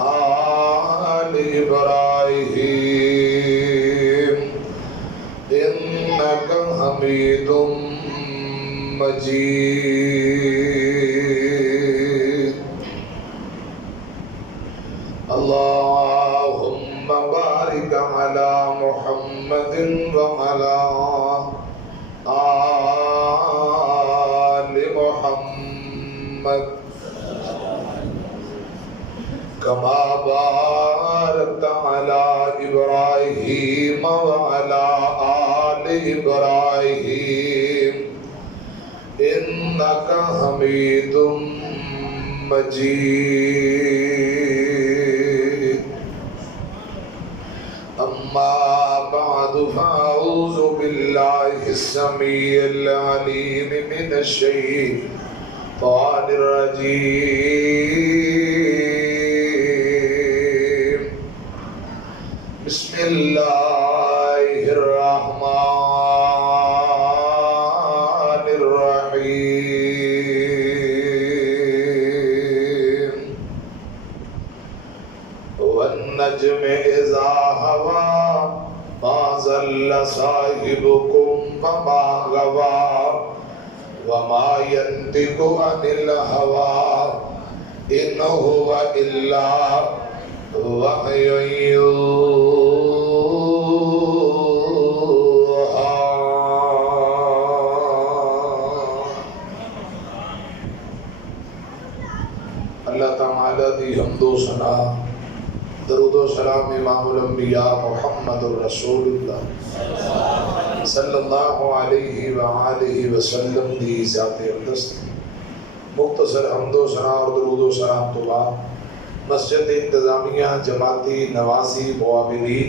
آل إبراهيم إنك حميد مجيد اللهم بارك على محمد وعلى آل محمد كما باركت على إبراهيم وعلى آل إبراهيم إنك حميد مجيد أما بعد فأعوذ بالله السميع العليم من الشيطان الرجيم بسم الله الرحمن الرحيم والنجم إذا هوى ما ضل صاحبكم وما غوى وما ينطق عن الهوى إن هو إلا وحي يوحى اللہ تعالی دی حمد و ثنا درود و سلام امام الانبیاء محمد الرسول اللہ صلی اللہ علیہ وآلہ وسلم دی ذات اقدس مختصر حمد و ثنا اور درود و سلام تو بعد مسجد انتظامیہ جماعتی نواسی معاونین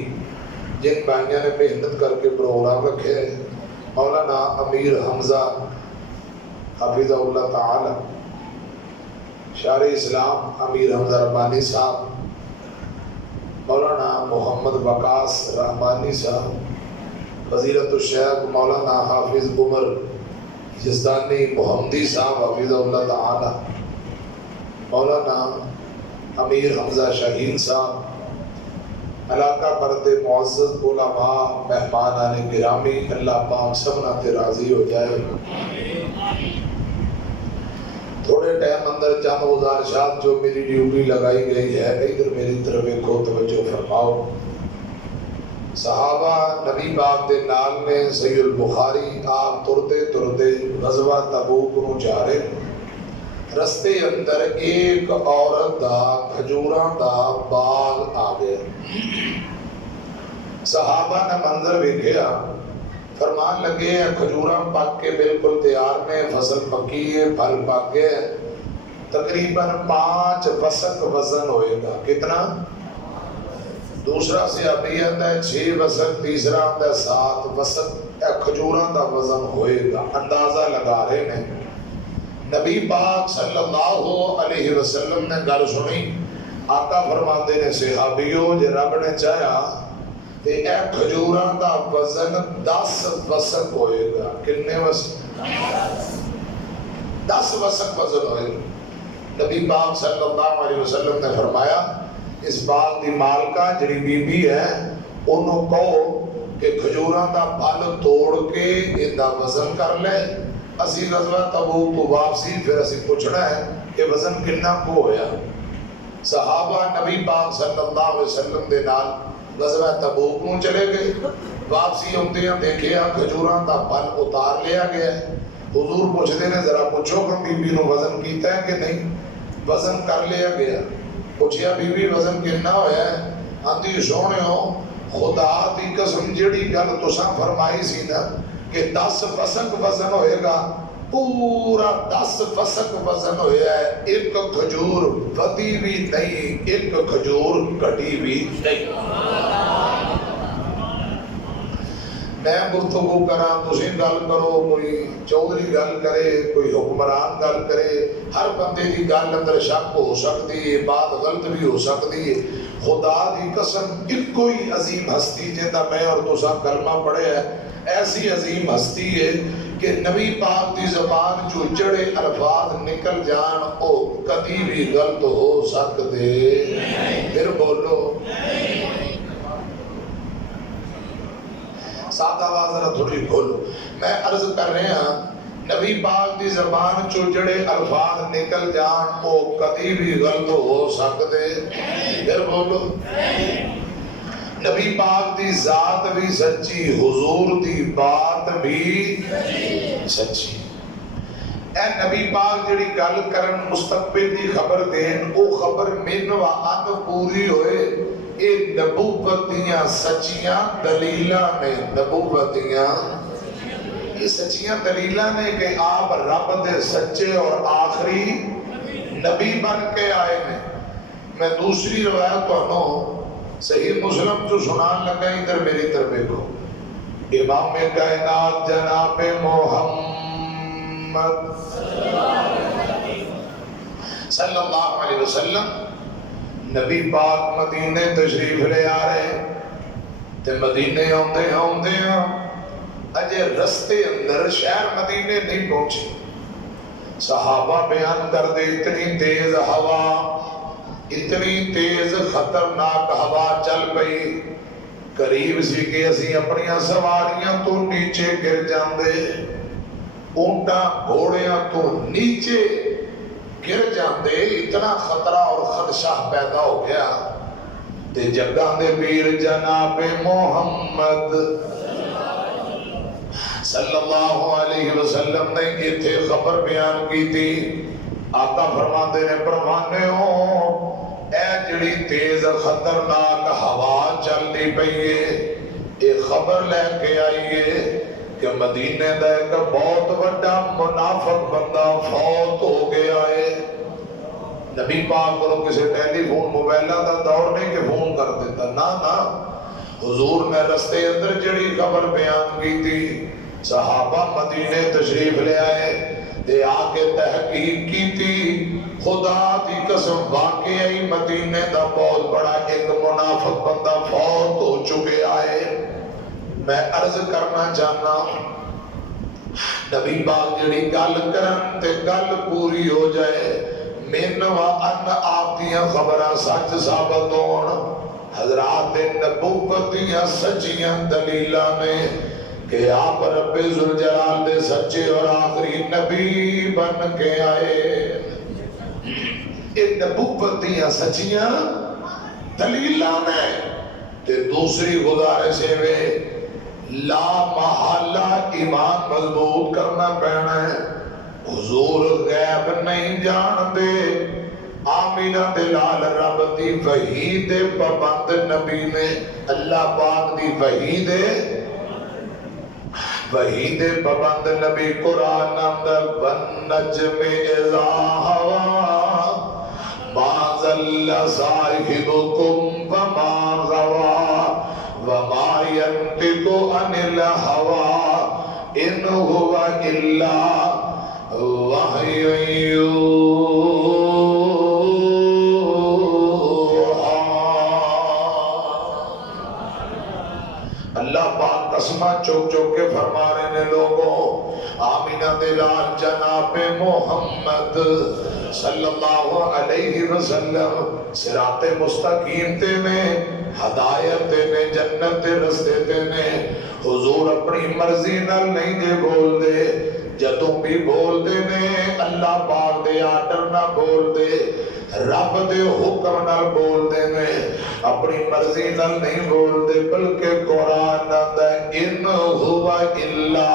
جن بھائیوں نے محنت کر کے پروگرام رکھے ہیں مولانا امیر حمزہ حفظہ اللہ تعالی شارع اسلام امیر حمزہ رحمانی صاحب مولانا محمد وقاص رحمانی صاحب فضیلت الشیخ مولانا حافظ عمر یزدانی محمدی صاحب حفظہ اللہ تعالی مولانا امیر حمزہ شاہین صاحب علاقہ پرد معزز علماء مہمانان گرامی اللہ پاک سبنا تے راضی ہو جائے تھوڑے ٹائم اندر چند گزارشات جو میری ڈیوٹی لگائی گئی ہے ادھر میری طرف ایک توجہ فرماؤ صحابہ نبی پاک دے نال میں صحیح البخاری آپ ترتے ترتے غزوہ تبوک نو جا رہے رستے اندر ایک عورت دا کھجوراں دا باغ آ گیا صحابہ نے منظر ویکھیا فرمان لگے کھجوراں پک کے بالکل تیار میں فصل پکی ہے پھل پک گئے تقریباً 5 وسق وزن ہوئے گا کتنا دوسرا صحابی ہے 6 وسق تیسرا ہے 7 وسق کھجوراں دا وزن ہوئے گا اندازہ لگا رہے ہیں نبی پاک صلی اللہ علیہ وسلم نے گل سنی آقا فرماتے نے صحابیوں جے رب نے چاہیا تے اے کھجوراں دا وزن 10 وسق ہوئے گا کتنے وسق 10 وسق وزن ہوئے گا نبی پاک صلی اللہ علیہ وسلم نے فرمایا اس باغ دی مالکہ جڑی بی بی ہے انہوں کہو کہ کھجوراں دا پھل توڑ کے ان دا وزن کر لے اسی غزوہ تبوک کو واپسی پھر اسی پوچھنا ہے کہ وزن کتنا کو ہویا صحابہ نبی پاک صلی اللہ علیہ وسلم دے نال غزوہ تبوک نو چلے گئے واپسی ہوتے ہیں دیکھیا کھجوراں دا پھل اتار لیا گیا ہے حضور پوچھتے نے ذرا پوچھو کہ بی بی نو وزن کیتا ہے کہ نہیں وزن کر لیا گیا پوچھیا بی بی وزن کتنا ہویا ہے آندھی سونے ہو خدا دی قسم جڑی گل تساں فرمائی سی نا کہ 10 وسق وزن ہوئے گا پورا 10 وسق وزن ہویا ہے ایک کھجور ودی بھی نہیں ایک کھجور کٹی بھی نہیں میں گفتگو کرا تسی گل کرو کوئی چودھری گل کرے کوئی حکمران گل کرے ہر بندے دی گل اندر شک ہو سکتی ہے بات غلط بھی ہو سکتی ہے خدا دی قسم ایک کوئی عظیم ہستی جنہ میں اور تساں کلمہ پڑھے ہے ایسی عظیم ہستی ہے کہ نبی پاک دی زبان جو جڑے الفاظ نکل جان او کدی بھی غلط ہو سکتے پھر بولو ساتھ آواز ذرا تھوڑی کھولو میں عرض کر رہے ہیں نبی پاک دی زبان چو جڑے الفاظ نکل جان او کدی بھی غلط ہو سکتے پھر بولو نبی پاک دی ذات بھی سچی حضور دی بات بھی سچی اے نبی پاک جڑی گل کرن مستقبل دی خبر دین او خبر من و ان پوری ہوئے اے نبوت دیاں سچیاں دلیلاں نے نبوت دیاں یہ سچیاں دلیلاں نے کہ آپ رب دے سچے اور آخری نبی بن کے آئے ہیں میں دوسری روایت تو انہوں صحیح مسلم جو سنان لگا ادھر میری طرف دیکھو امام کائنات جناب محمد صلی اللہ علیہ وسلم نبی پاک مدینے تشریف لے آ رہے تے مدینے ہوندے ہیں اجے رستے اندر شہر مدینے نہیں پہنچے صحابہ بیان کر دے اتنی تیز ہوا اتنی تیز خطرناک ہوا چل پئی قریب سی کہ اسی اپنی سواریاں تو نیچے گر جاندے اونٹاں گھوڑیاں تو نیچے گر جاندے اتنا خطرہ اور خدشہ پیدا ہو گیا تے جگہ دے پیر جناب محمد صلی اللہ علیہ وسلم نے یہ تھے خبر بیان کی تھی آقا فرماندے نے پروانے ہو اے جڑی تیز خطرناک ہوا چلنی پئیے ایک خبر لے کے آئیے کہ مدینے دا ایک بہت بڑا منافق بندہ فوت ہو گیا ہے نبی پاک کو کسی ٹیلی فون موبائلہ دا دور نہیں کہ فون کر دیتا نا حضور نے رستے اندر جڑی خبر بیان کی تھی صحابہ مدینے تشریف لے آئے دے آکے تحقیق کی تھی خدا دی قسم واقعی مدینے دا بہت بڑا ایک منافق بندہ فوت ہو چکے آئے میں عرض کرنا چاہنا نبی پاک جڑی گل کرن تے گل پوری ہو جائے من و ان آپ دیاں خبرہ سچ ثابت ہون حضرات نبوت دیاں سچیاں دلیلاں نے کہ آپ رب ذوالجلال دے سچے اور آخری نبی بن کے آئے ایک نبوت دیاں سچیاں دلیلاں نے تے دوسری گزارش ہے لا محالہ ایمان مضبوط کرنا پہنا ہے حضور غیب نہیں جان دے آمینہ دلال رب دی وحی دے پابند نبی نے اللہ پاک دی وحی دے پابند نبی قرآن اندر والنجم اذا ہوا ما ذل صاحبکم وما غوا وما ينطق عن الهوى ان هو الا وحی یوحی اللہ پاک قسمہ چوک چوک کے فرما رہے ہیں لوگوں آمینہ دلال جناب محمد صلی اللہ علیہ وسلم صراط مستقیم تے نے ہدایت تے نے جنت تے رستے تے نے حضور اپنی مرضی نال نہیں دے بول دے جدوں بھی بول دے نے اللہ پاک دے آرڈر نہ بول دے رب دے حکم نال بول دے نے اپنی مرضی نال نہیں بول دے بلکہ قرآن دا ان ہوا الا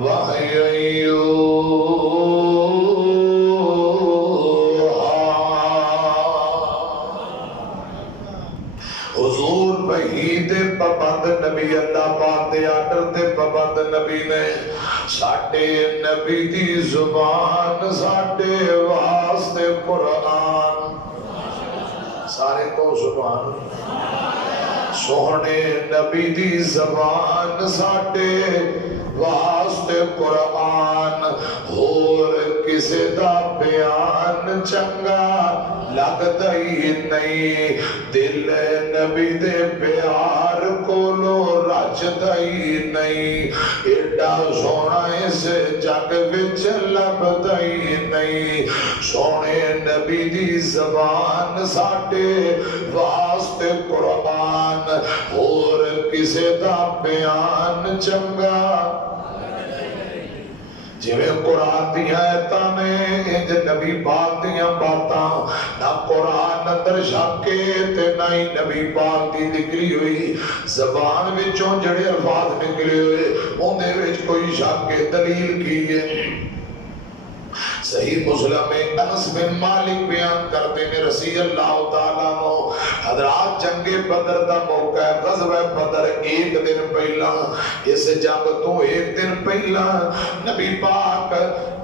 وحی یوحی حضور وحی دے پابند نبی اللہ پاک دے آرڈر دے پابند نبی نے ساٹے نبی دی زبان ساٹے واسطے قرآن سارے کو زبان سوہنے نبی دی زبان ساٹے واسطے قرآن اور کسے دا بیان چنگا لگتا ہی نہیں دل نبی دے پیار کولو رچتا ہی نہیں ایڈا سونا اس جگ وچ لبتا ہی نہیں سونے نبی دی زبان ساڈے واسطے قربان اور کسے دا بیان چنگا جویں قرآن دیا آیتاں نے انج نبی پاک دیا باتاں نہ قرآن اندر شاکے تے نہ ہی نبی پاک دی نکلی ہوئی زبان وچوں جڑے الفاظ نکلے ہوئے اوندے وچ کوئی شاکے دلیل کی ہے صحیح مسلم میں انس بن مالک بیان کرتے ہیں رضی اللہ تعالیٰ عنہ حضرات جنگ بدر دا موقع ہے غزوہ بدر ایک دن پہلا اس جنگ تو ایک دن پہلا نبی پاک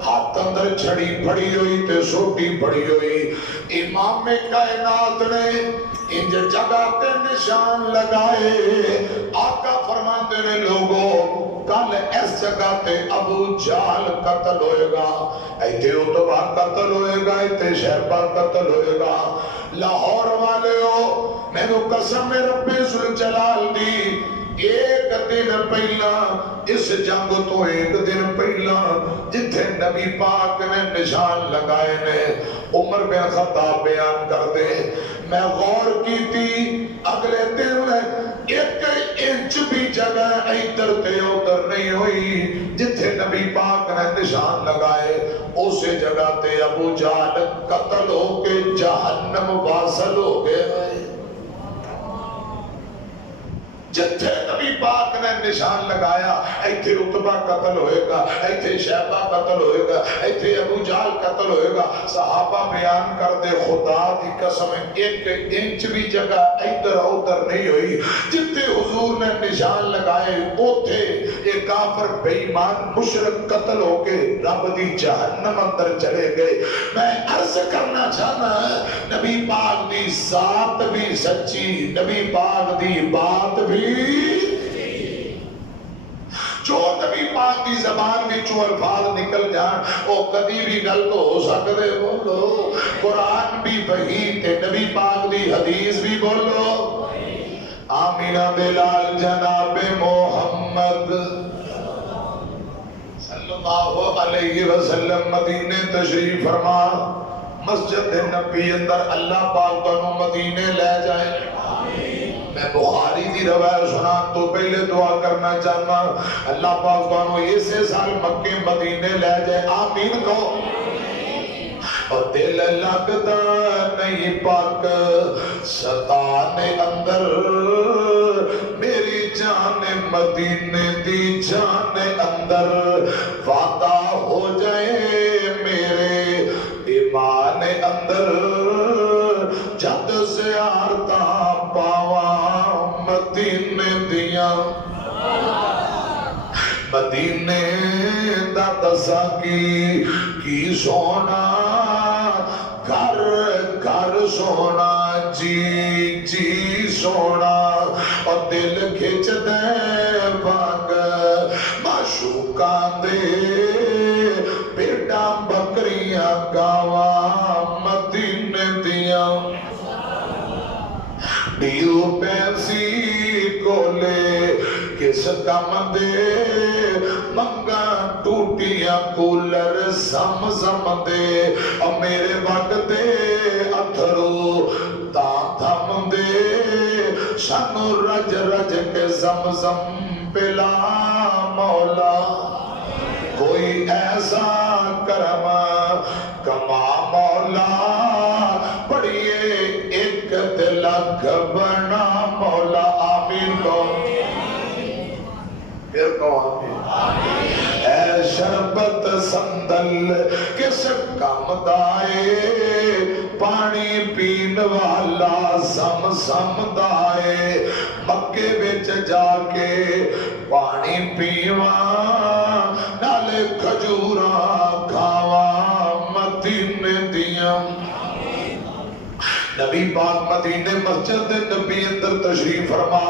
ہاتھ اندر چھڑی پھڑی ہوئی تے سوٹی پھڑی ہوئی امام کائنات نے انج جگہ تے نشان لگائے آقا فرماتے نے لوگوں کل اس جگہ تے ابو جہل قتل ہوئے گا ایتھے اتبا قتل ہوئے گا ایتھے شیبہ قتل ہوئے گا لاہور والے ہو میں نے قسم رب ذوالجلال دی ایک دن پہلا اس جنگ تو ایک دن پہلا جتھے نبی پاک نے نشان لگائے نے عمر بن خطاب بیان کر دے میں غور کی تھی اگلے دن ایک انچ بھی جگہ ادھر تے ادھر نہیں ہوئی جتھے نبی پاک نے نشان لگائے اسی جگہ تے ابو جہل قتل ہو کے جہنم واصل ہو گئے جتھے نبی پاک نے نشان لگایا ایتھے اتبا قتل ہوئے گا ایتھے شیبہ قتل ہوئے گا ایتھے ابو جہل قتل ہوئے گا صحابہ بیان کر دے خدا دی قسم ایک انچ بھی جگہ ادھر ادھر نہیں ہوئی جتھے حضور نے نشان لگائے اوتھے ایک کافر بے ایمان مشرک قتل ہو کے رب دی جہنم اندر چلے گئے میں عرض کرنا چاہنا نبی پاک دی ذات بھی سچی نبی پاک دی بات بھی جو نبی پاک کی زبان میں جو الفاظ نکل جان وہ کبھی بھی غلط ہو سکتے بولو قرآن بھی وحی تے نبی پاک دی حدیث بھی بولو آمینہ بلال جناب محمد صلی اللہ علیہ وسلم مدینے تشریف فرما مسجد نبی اندر اللہ پاک تنو مدینے لے جائے میں بخاری دی روایت سنا تو پہلے دعا کرنا چاہنا اللہ پاک تانوں اسے سال مکے مدینے لے جائے آمین کہو اور دل لگتا نہیں پاک ستانے اندر میری جان مدینے دی جان اندر وعدہ ہو جائے میرے ایمان اندر جد زیارتہ پاوا مدینے دیا مدینے دا دسا کی سونا گھر گھر سونا جی جی سونا اور دل کھچ دے بھاگ معشوقاں دے پیٹا بکریاں گاوا مدینے دیا ڈیو پیسی کولے کس کم دے منگا ٹوٹیاں کولر زم دے اور میرے وقت دے اتھرو تھم دے شنو رج رج کے زم پلا مولا کوئی ایسا کرم کما مولا پڑھئے ایک دلک بنا مولا آمین کو پھر کو آمین اے شربت سندل کس کم دائے پانی پین والا سم دائے مکے بچ جا کے پانی پیواں نالے کھجوراں کھاواں مدینے دیاں نبی پاک مدینے مسجد نبی اندر تشریف فرما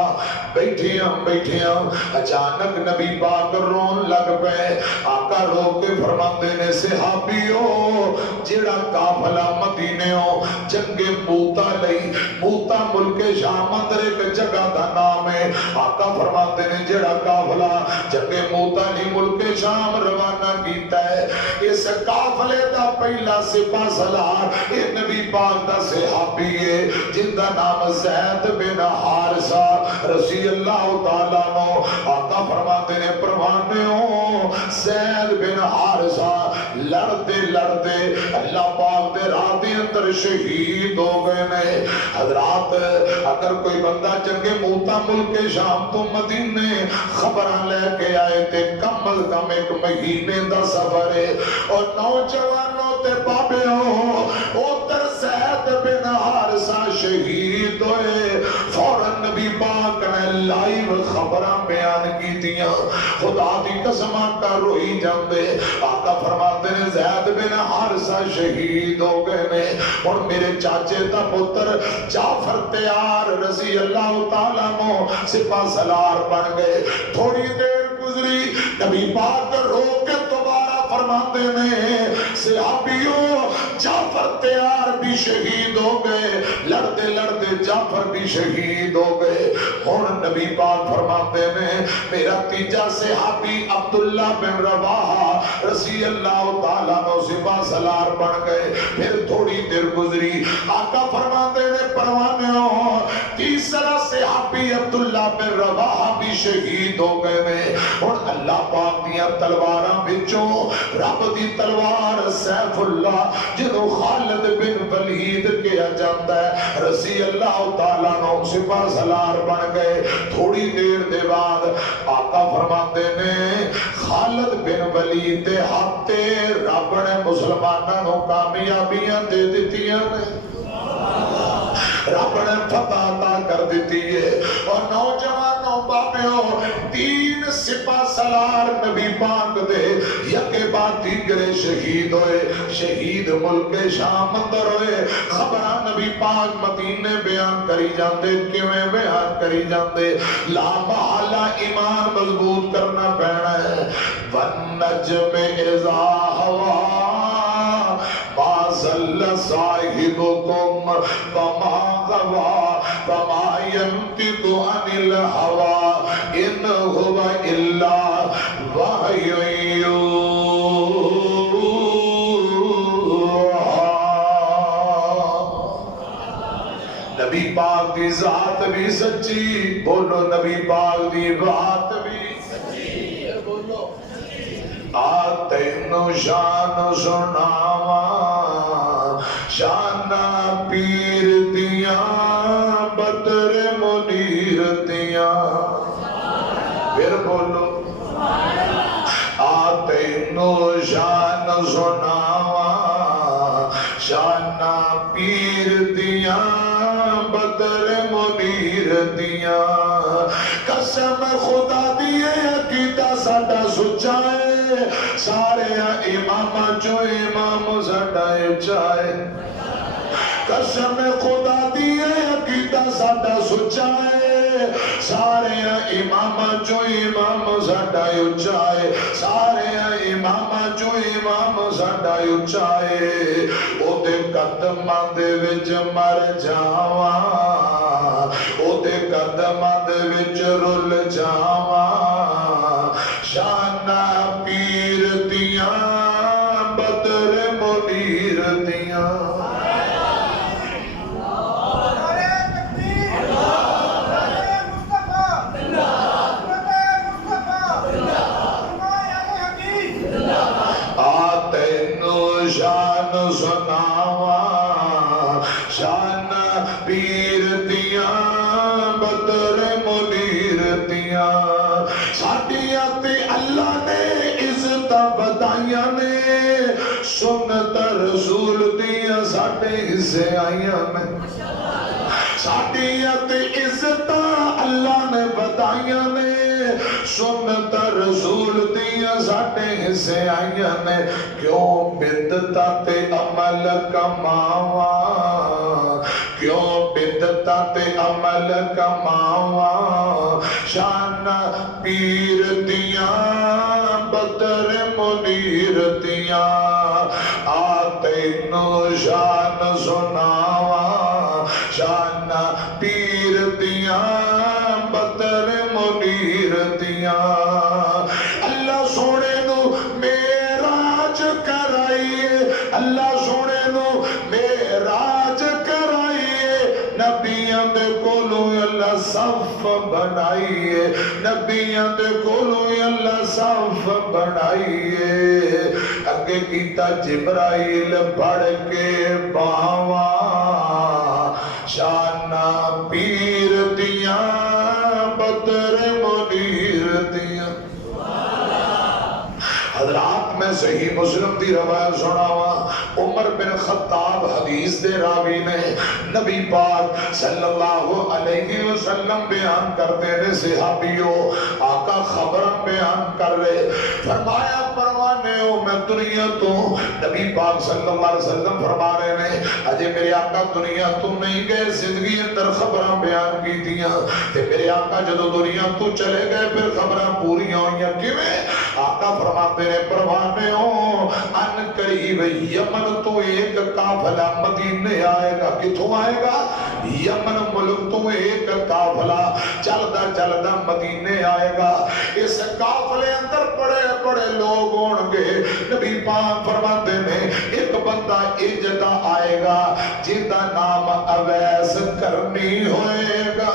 بیٹھیاں اچانک نبی پاک رون لگ پے آقا رو کے فرماندے نے صحابیو جیڑا قافلہ مدینے ہو جنگ موتا لئی موتا ملک شام اندر ایک جگہ دا نام ہے آقا فرماندے نے جیڑا قافلہ جنگ موتا نہیں ملک شام روانہ کیتا ہے اس قافلے دا پہلا سپاہ سالار اے نبی پاک دا صحابی ہے جن دا نام زید بن حارثہ رضی اللہ تعالیٰ عنہ آقا فرماتے نے پروانے ہو زید بن حارثہ لڑتے لڑتے اللہ پاک دے راہ دے اندر شہید ہو گئے نے حضرات اگر کوئی بندہ جنگ موتا ملک شام تو مدینے خبریں لے کے آئے تے کم از کم ایک مہینے دا سفر ہے اور نوجوانوں تے بابے ہو ادھر زید بن حارثہ شہید ہوئے فوراً نبی پاک نے لائیو خبراں بیان کی دیا خدا دی قسم آقا روئی جاندے آقا فرماتے ہیں زید بن حارثہ شہید ہو گئے نے اور میرے چاچے دا پتر جعفر تیار رضی اللہ تعالیٰ عنہ سپاہ سالار بن گئے تھوڑی دیر گزری نبی پاک رو کے دوبارہ فرماتے ہیں صحابیوں جعفر تیار بھی شہید ہو گئے لڑتے لڑتے جعفر بھی شہید ہو گئے اور نبی پاک فرماتے ہیں میرا تیجا صحابی عبداللہ بن رواحہ رضی اللہ تعالیٰ عنہ سپاہ سالار بن گئے پھر تھوڑی دیر گزری آقا فرماتے ہیں پروانے ہو تیسرا صحابی عبداللہ بن رواحہ بھی شہید ہو گئے نے اور اللہ پاک دیا تلواراں بچوں رب دی تلوار سیف اللہ جنہوں خالد بن ولید کیا جاتا ہے رضی اللہ تعالیٰ عنہ سپاہ سالار بن گئے تھوڑی دیر دے بعد آقا فرماتے نے خالد بن ولید دے ہاتھے رب نے مسلمانوں کامیابیاں دے دیتیاں نے رب نے فتح عطا کر دیتی ہے اور نوجوانوں بابیوں تین سپاہ سالار نبی پاک دے یکے بعد دیگرے شہید ہوئے شہید ملک شام اندر ہوئے خبرہ نبی پاک مدینے بیان کری جاندے کیویں بیان کری جاندے لا محالہ ایمان مضبوط کرنا پینا ہے وَالنَّجْمِ إِذَا هَوَى ما ضل صاحبكم وما غوى وما ينطق عن الهوى إن هو إلا وحي يوحى نبی پاک دی ذات بھی سچی بولو نبی پاک دی بات بھی سچی بولو تینو شان سناوا شان پیر دیاں بدر منیر دیاں پھر بولو تینو شان سناوا شان پیر دیاں بدر منیر دیاں قسم خدا دیے عقیدہ ساڈا سچا ہے سارے امام جو امام ساڈا اچا ہے قسم خدا دیے عقیدہ ساڈا سچا ہے سارے امام جو امام ساڈا اچا ہے سارے امام جو امام ساڈا اچا ہے او دے قدماں دے وچ مر جاواں او دے قدماں دے وچ رل جاواں شان پیر دیاں بدر منیر دیاں تینو شان سناوا شان پیر دیاں بدر منیر دیاں ساڈیاں تے اللہ نے عزت بدائیاں نے سنت رسول دیاں ساڈے حصے آئیاں نے ساڈیاں تے عزت اللہ نے بدائیاں نے سنت رسول دیاں ساڈے حصے آئیاں نے کیوں بدعت تے عمل کماواں نیتاں تے عمل کماوا شان پیر دیاں بدر منیر دیاں آ تینوں شان سناوا شان پیر دیاں بدر منیر دیاں اللہ سونے نو معراج کرائیے اللہ سونے نو معراج کرائیے نبیاں دے کولوں اللہ صف بنائیے نبیاں دے کولوں اللہ صف بنائیے اگے کیتا جبرائیل بڑھ کے باواں شان پیر دیاں بدر منیر دیاں حضرات میں صحیح مسلم دی روایت سناوا عمر بن خطاب حدیث دے راوی نے نبی پاک صلی اللہ علیہ وسلم بیان کرتے نے صحابیوں آقا خبرم بیان کر رہے فرمایا پروانے ہو میں دنیا تو نبی پاک صلی اللہ علیہ وسلم فرما رہے نے اجے میرے آقا دنیا تو نہیں گئے زندگی اندر خبرم بیان کی دیاں تے میرے آقا جدو دنیا تو چلے گئے پھر خبرم پوری ہوئیاں کیویں آقا فرماتے نے پروانے ہو ان قریب یمن تو ایک قافلہ مدینے آئے گا کتھوں آئے گا یمن ملک تو ایک قافلہ چلدا مدینے آئے گا اس قافلے اندر بڑے بڑے لوگ ہون گے نبی پاک فرماتے نے ایک بندہ اجدا آئے گا جن دا نام اویس کرنی ہوئے گا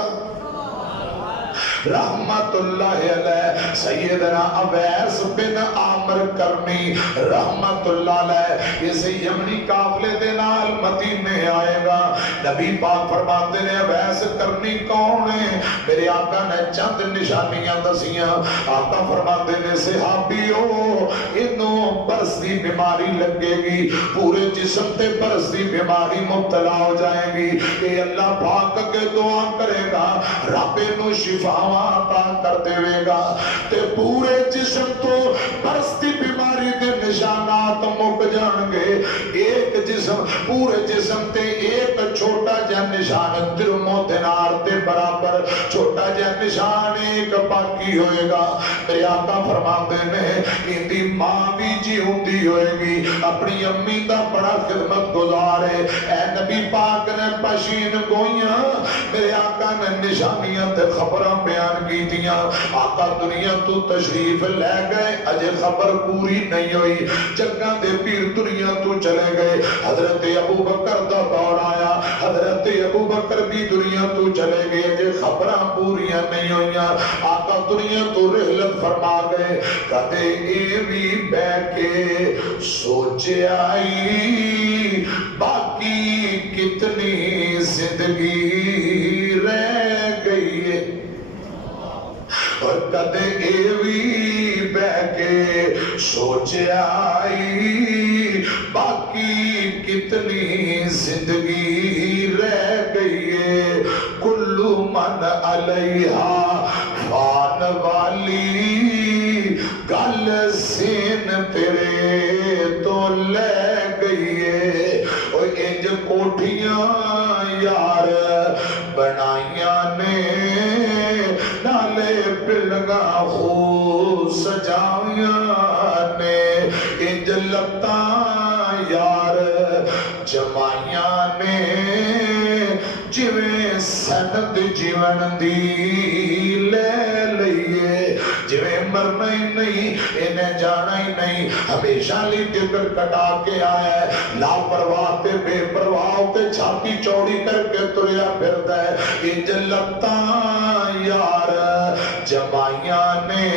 رحمت اللہ علیہ سیدنا اویس بن عامر کرنی رحمت اللہ علیہ اسے یمنی قافلے دے نال مدینے آئے گا نبی پاک فرماتے نے اویس کرنی کون ہے میرے آقا نے چند نشانیاں دسیاں آقا فرماتے نے صحابیوں انہوں برس دی بیماری لگے گی پورے جسم تے برس دی بیماری مبتلا ہو جائے گی کہ اللہ پاک کے دعا کرے گا رب نو شفا عطا کر دے گا تے پورے جسم تو برستی بیماری دے نشانات مک جان گے ایک جسم پورے جسم تے ایک چھوٹا جا نشان درم و دینار تے برابر چھوٹا جا نشان ایک باقی ہوئے گا میرے آقا فرماتے نے اندی ماں بھی جی ہوندی ہوئے گی اپنی امی دا بڑا خدمت گزار ہے اے نبی پاک نے پشین گوئیاں میرے آقا نے نشانیاں تے خبراں بیان کی دیا آقا دنیا تو تشریف لے گئے اجے خبر پوری نہیں ہوئی جگہ دے پیر دنیا تو چلے گئے حضرت ابو بکر دا دور آیا حضرت ابو بکر بھی دنیا تو چلے گئے اجے خبراں پوریاں نہیں ہوئیاں آقا دنیا تو رحلت فرما گئے کدے اے بھی بے کے سوچے آئی باقی کتنی زندگی رہ گئی ہے اور کدے ایوی بے کے سوچے آئی باقی کتنی زندگی رہ گئی ہے کل من علیہا فان والی گل سین تیرے تو لے گئی ہے اور انج کوٹھیاں یار بنائیاں نے نالے پلگا خو سجاویاں نے انج لتاں یار جمائیاں نے جویں سند جیون دی لے لئیے جویں مرنا ہی نہیں انہیں جانا ہی نہیں ہمیشہ لی ٹکر کٹا کے آیا ہے لاپرواہ تے بے پرواہ کے چھاتی چوڑی کر کے تریا پھرتا ہے انج لتاں یار جمائیاں نے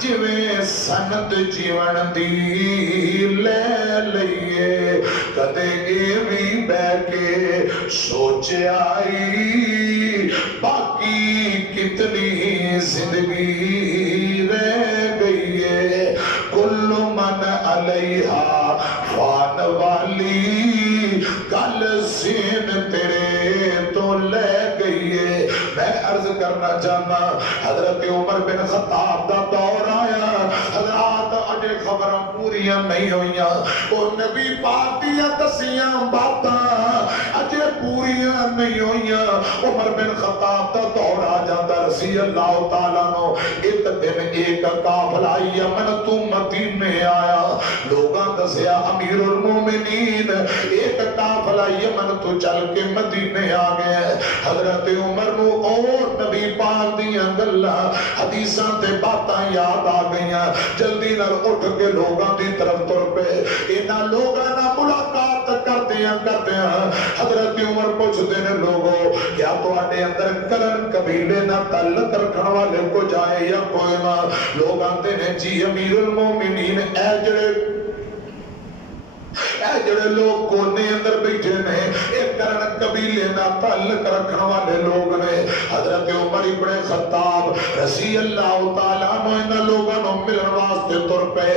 جویں سند جیون دی لے لئیے کدے ایوی بے کے سوچ آئی باقی کتنی زندگی رہ گئی ہے کل من علیہا فان والی کل سین تیرے تو لے گئی ہے میں عرض کرنا چاہنا حضرت عمر بن خطاب دا دور آیا حضرات اجے خبراں پوریاں نہیں ہوئیاں وہ نبی پاک دیا دسیاں باتاں اجے پوریاں نہیں ہوئی. عمر بن خطاب دا دور آ جاتا رضی اللہ تعالیٰ نو. ایک دن ایک قافلہ یمن تو مدینے آیا. لوگاں دسیا امیر المومنین ایک قافلہ یمن تو چل کے مدینے آ گئے. حضرت عمر نو اور نبی پاک دیاں گلاں حدیثاں تے باتاں یاد آ گئیاں. جلدی نال اٹھ کے لوگاں دی طرف تر پے. انہاں لوگاں نال ملاقات کردیاں حضرت عمر پوچھتے ہیں لوگوں کیا تواڈے اندر کرن قبیلے نہ تعلق رکھن والے کو جائے یا کوئی نہ. لوگ آتے ہیں جی امیر المومنین اے جڑے لوگ کونے اندر بیٹھے نے ایک کرن قبیلے نہ تعلق رکھن والے لوگ نے. حضرت عمر ابن خطاب رضی اللہ تعالیٰ عنہ ان لوگوں نے ملن واسطے تر پے.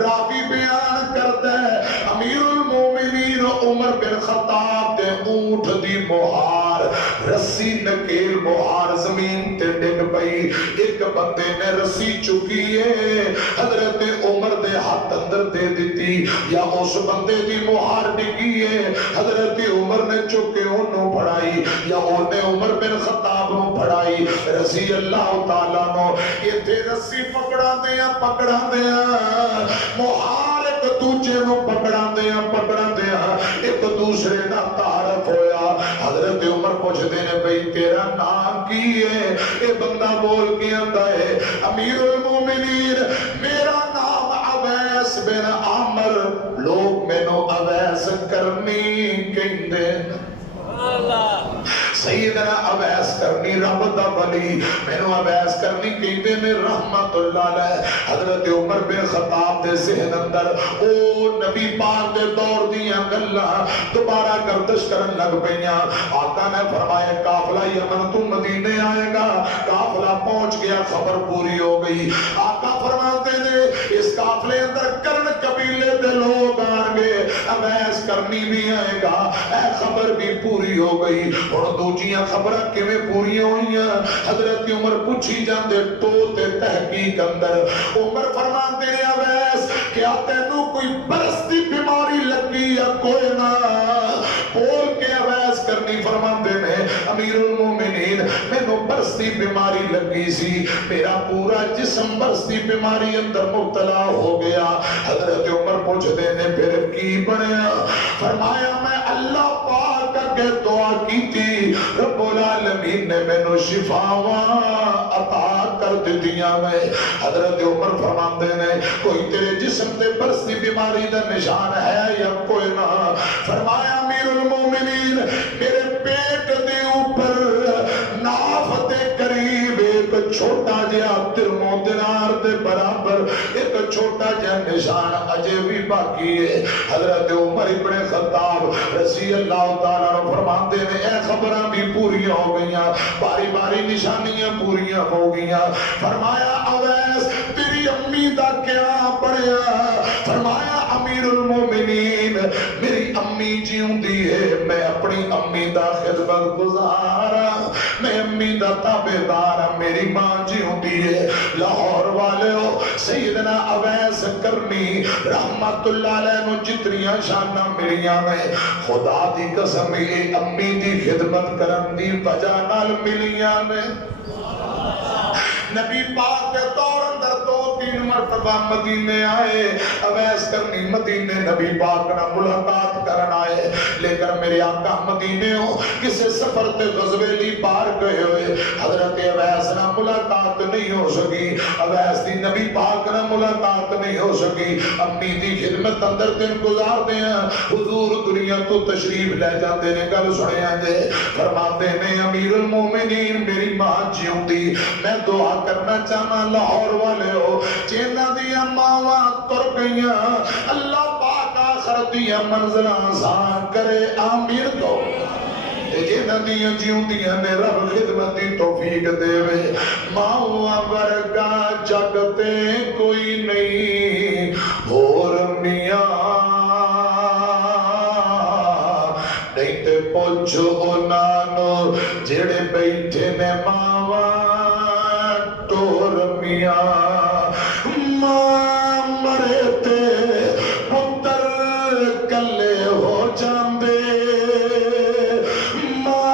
راوی بیان کرتا ہے امیر المومنین عمر بن خطاب دے اونٹ دی مہار رسی نکیل مہار زمین تے ڈگ پئی. ایک بندے نے رسی چکی ہے حضرت عمر دے ہاتھ اندر دے دیتی یا اس بندے دی مہار ڈگی ہے حضرت عمر نے چکے انہوں پڑھائی یا انہیں عمر بن خطاب نو پڑھائی رضی اللہ تعالیٰ نو. یہ تے رسی پکڑا دیا مہار ایک دوجے نو پکڑا دیا ایک دوسرے نہ تعارف ہویا. حضرت عمر پوچھتے ہیں بھئی تیرا نام کی ہے؟ اے بندہ بول کے آتا ہے امیر المومنین میرا نام اویس بن عامر. لوگ میں نو اویس کرنی کہندے سیدنا اویس کرنی رب دا ولی میں نو اویس کرنی کہندے نے رحمت اللہ علیہ. حضرت عمر بن خطاب دے ذہن اندر او نبی پاک دے دور دیاں گلاں دوبارہ گردش کرن لگ پئیاں. آقا نے فرمایا قافلہ یمن تو مدینے آئے گا. قافلہ پہنچ گیا خبر پوری ہو گئی. آقا فرماتے نے اس قافلے اندر کرن قبیلے دے لوگ آن گے اویس کرنی بھی آئے گا. اے خبر بھی پوری ہو گئی. اور دوجیاں خبرہ کیویں پوری ہوئیاں حضرت عمر پوچھی جاندے تو تے تحقیق اندر. عمر فرماتے ہیں اویس کیا تینوں کوئی برس دی بیماری لگی یا کوئی نہ؟ بول کے اویس کرنی فرماتے ہیں امیر المومنین میں نو برس دی بیماری لگی سی. میرا پورا جسم برس دی بیماری اندر مبتلا ہو گیا. حضرت عمر پوچھتے ہیں پھر کی بنیا؟ فرمایا میں اللہ پاک کے دعا کی تھی رب العالمین نے میں نو شفاواں عطا کر دیتیاں. میں حضرت عمر فرماتے ہیں کوئی تیرے جسم تے برس دی بیماری دا نشان ہے یا کوئی نہ؟ فرمایا امیر المومنین میرے پیٹ دے اوپر ناف دے قریب ایک چھوٹا جہا درم دینار دے برابر ایک چھوٹا جہا نشان اجے بھی باقی ہے. حضرت عمر ابن خطاب رضی اللہ تعالیٰ عنہ فرماتے ہیں اے خبراں بھی پوری ہو گئیاں باری باری نشانیاں پوریاں ہو گئیاں. فرمایا اویس تیری امی دا کیا پڑیا؟ فرمایا امیر المومنین میری امی جیوں دی ہے میں اپنی امی دا خدمت گزارا میں امی دا تابعدار میری ماں جیوں دی ہے. لاہور والے ہو سیدنا اویس کرنی رحمت اللہ علیہ نو جتنیاں شانہ ملیاں میں خدا دی قسم امی دی خدمت کرن دی وجہ نال ملیاں میں. نبی پاک کے دور اندر 2-3 مرتبہ مدینے آئے. اویس کرنی مدینے نبی پاک نہ ملاقات کرن آئے لیکن میرے آقا مدینے ہو کسے سفر تے غزوے لی پار گئے ہوئے. حضرت اویس نہ ملاقات نہیں ہو سکی. اویس دی نبی پاک نہ ملاقات نہیں ہو سکی. امی دی خدمت اندر دن گزار دے ہیں. حضور دنیا تو تشریف لے جاتے نے گل سنے آجے فرماتے ہیں امیر المومنین میری ماں جیوں دی میں دعا کرنا چاہنا لاہور والے ہو جینا دیا ماواں تر گئیاں اللہ پاک آخر دیا منزل آسان کرے آمیر تو جینا دیا جیوں دیا نے رب خدمت دی توفیق دے وے. ماواں ورگا جگتے کوئی نہیں اور میاں نہیں تے پوچھو انانو جڑے بیٹھے نے ماواں ٹور میاں. ماں مرے تے پتر کلے ہو جاندے ماں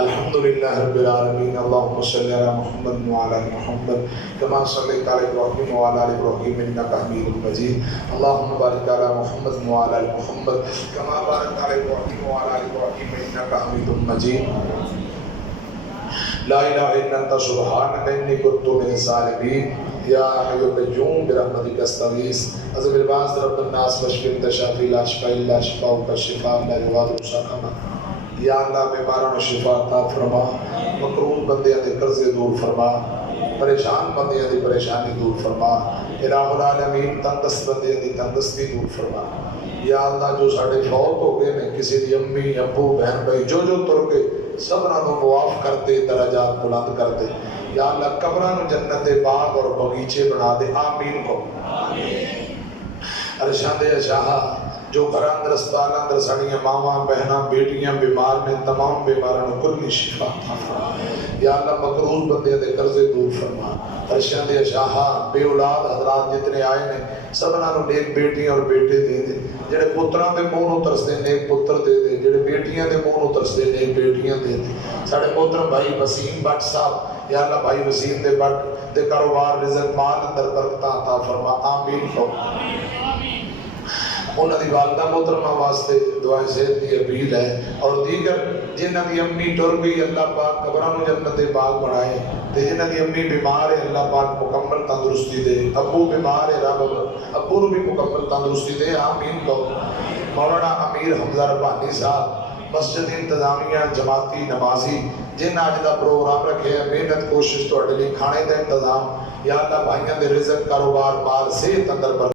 الحمدللہ رب العالمین اللہم صلی علی محمد وعلی آل محمد کما صلیت علی ابراہیم وعلی آل ابراہیم انک حمید مجید اللہم بارک علی محمد وعلی آل محمد کما بارکت علی ابراہیم وعلی آل ابراہیم انک حمید مجید لا الہ الا انت سبحانک انی کنت من الظالمین یا حی القیوم برحمتک استغیث عزب الباس رب الناس واشف انت شافی لا شفاء الا شفاؤک شفاء لا یغادر سقما یا اللہ بیماروں نے شفا عطا فرما، مکروب بندیاں دے قرضے دور فرما، پریشان بندیاں دی پریشانی دور فرما، الہ العالمین تندرست بندیاں دی تندرستی دور فرما۔ یا اللہ جو ساڑے فوت ہو گئے نے کسی دی امی ابو بہن بھائی جو تر گئے سبنا نو معاف کر دے، درجات بلند کر دے۔ یا اللہ قبران جنت باغ اور بغیچے بنا دے، آمین کو ارشاد شاہ جو گھر اندر اسپتال اندر سڑیاں ماما بہناں بیٹیاں بیمار نے تمام بیماراں کو کلی شفا عطا فرما۔ یا اللہ مقروض بندے دے قرضے دور فرما۔ ارشاد شاہ بے اولاد حضرات جتنے آئے نے سبنا نو نیک بیٹیاں اور بیٹے دے دے، جڑے پتراں دے منہ نو ترسدے نیک پتر دے دے، جڑے بیٹیاں دے منہ نو ترسدے نیک بیٹیاں دے دے۔ ساڈے محترم بھائی وسیم بٹ صاحب یا اللہ بھائی وسیم دے بٹ دے کاروبار رزق مال اندر برکتاں عطا فرما، آمین کو انہاں دی والدہ محترمہ واسطے دعائیں صحت دی اپیل ہے، اور دیگر جنہاں دی امی ٹر گئی اللہ پاک قبراں نو جنت باغ بنائے، تے جنہاں دی امی بیمار ہے اللہ پاک مکمل تندرستی دے، ابو بیمار ہے رب ابو نو بھی مکمل تندرستی دے، آمین کو مولانا امیر حمزہ ربانی صاحب مسجد انتظامیہ جماعتی نمازی جن آج دا پروگرام رکھے ہیں، محنت کوشش تو اڈلی کھانے دا انتظام، یا اللہ بھائیاں دے رزق کاروبار مال صحت اندر